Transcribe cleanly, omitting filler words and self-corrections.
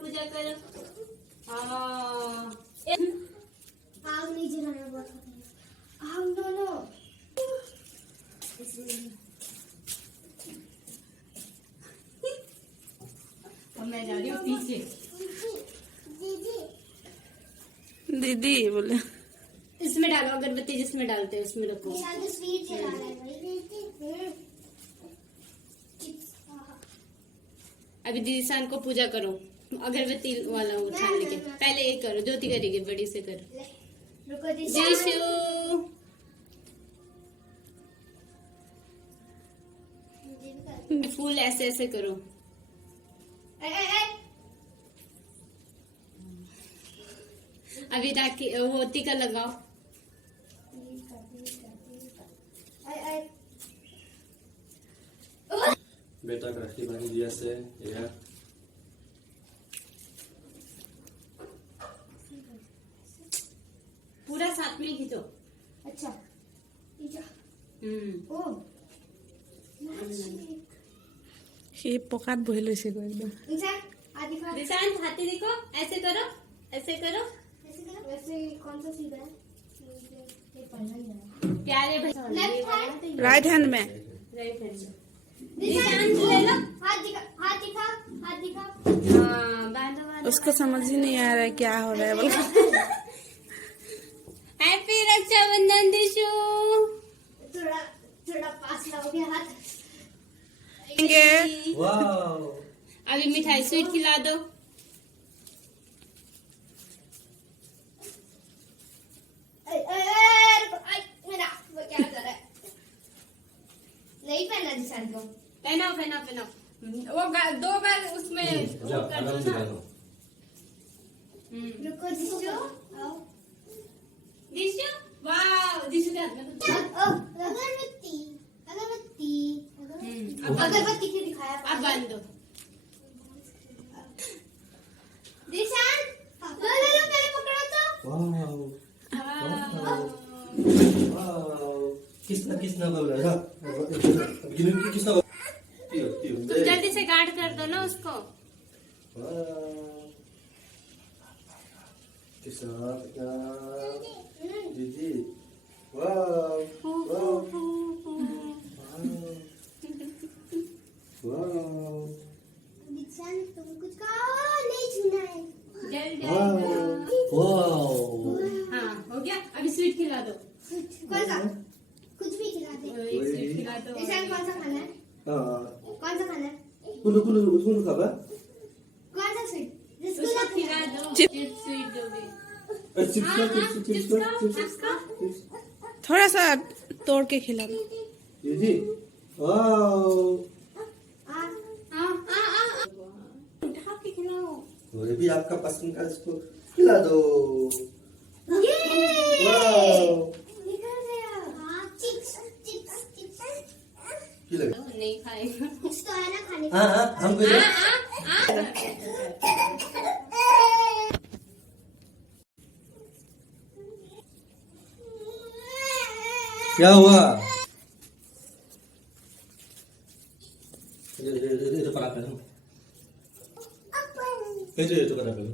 पूजा करो। आग नहीं जलाना बहुत आग दोनों। मैं जा रही हूँ पीछे। दीदी बोले इसमें डालो अगरबत्ती, जिसमें डालते हैं उसमें रखो। स्वीट जला रहा है भाई। अभी दीदी शान को पूजा करो, अगरबत्ती वाला उठा लेके। पहले ये करो, ज्योति करेगी, बड़ी से करो। रुको जय शिव। फूल ऐसे ऐसे करो। अभी राखी वो टीका लगाओ। बेटा को राखी बांधी दिया से या पूरा साथ में खींचो। अच्छा ओ সি পকাত বহি লৈছে গৈ একদম। इंसान आदि खा निशांत हाथी देखो, ऐसे करो, ऐसे करो। ऐसे करो। वैसे कौन सा सीधा है? ये पढ़ना ही है। प्यारे भाई लेफ्ट हैंड राइट हैंड में राइट हैंड। निशांत ले लो। हाथ दिखा, हाथ दिखा, हाथ दिखा। हाँ बांधो बांधो। उसको समझ ही नहीं आ रहा है क्या हो रहा है बोल। हैप्पी रक्षाबंधन दिशु। थोड़ा थोड़ा पास लाओगे हाथ। वाओ अभी मिठाई स्वीट खिला दो। मेरा वो क्या कर रहा है? नहीं पहना निशान को। पहनाओ पहनाओ पहनाओ। वो दो बार उसमें जाओ वो कर आराम दो से ना। जाओ। रुको दिशु। आओ। दिशु वाह, दिशु के हाथ में कुछ। अगरबत्ती अगरबत्ती अगरबत्ती क्यों दिखाया? अब बांध दो। निशान लो लो लो पहले पकड़ो तो। वाओ वाओ किसना किसना बोल रहा है? गिनती की किसना पियो पियो तुम जल्दी से गार्ड कर दो ना उसको। किसना दीदी वाओ वाओ वाओ निशान तुम कुछ खाओ, नहीं छूना है। जल वाओ जाएगा। वाओ हाँ हो गया। अभी स्वीट खिला दो। कौन सा? कुछ भी खिला दे। एक स्वीट खिला दो। निशान कौन सा खाना है? कौन सा खाना है? कुल्लू कुल्लू कुल्लू खाबा कौन सा स्वीट? उसको रसगुल्ला खिला दो। चिप्स स्वीट जो भी। चिप्स हाँ, का हाँ, चिप्स खाओ, चिप्स खाओ। थोड़ा सा तोड़ के खिला दो। दीदी वाओ हाँ हाँ हाँ। उठा के खिलाओ। और भी आपका पसंद का इसको खिला दो। ये वाओ निकल गया। हाँ चिप्स चिप्स चिप्स। खिला नहीं खाएगा। कुछ तो है ना खाने को। हाँ हाँ हमको दे। क्या हुआ? ये पराठा है। ये तो पराठा है।